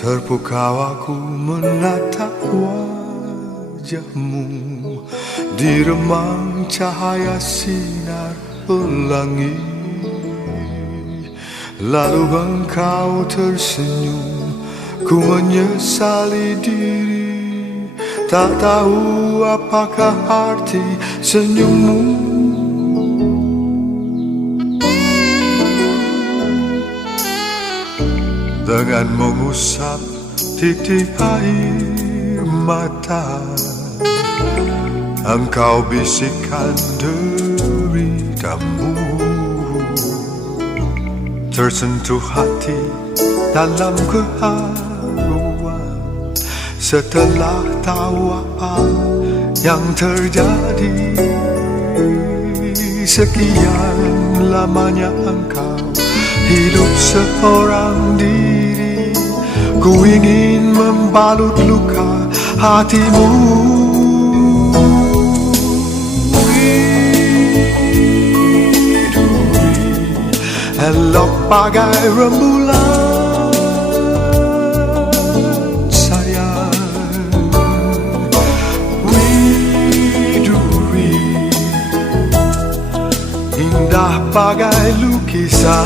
Terpukau aku menatap wajahmu Di remang cahaya sinar pelangi. Lalu engkau tersenyum Ku menyesali diri. Tak tahu apakah arti senyummu Dengan mengusap titik air mata. Engkau bisikkan deritamu Tersentuh hati dalam keharuan. Setelah tahu apa yang terjadi Sekian lamanya engkau hidup seorang diri Ku ingin membalut luka hatimu. Elok bagai rembulan sayang. Widuri Indah bagai lukisan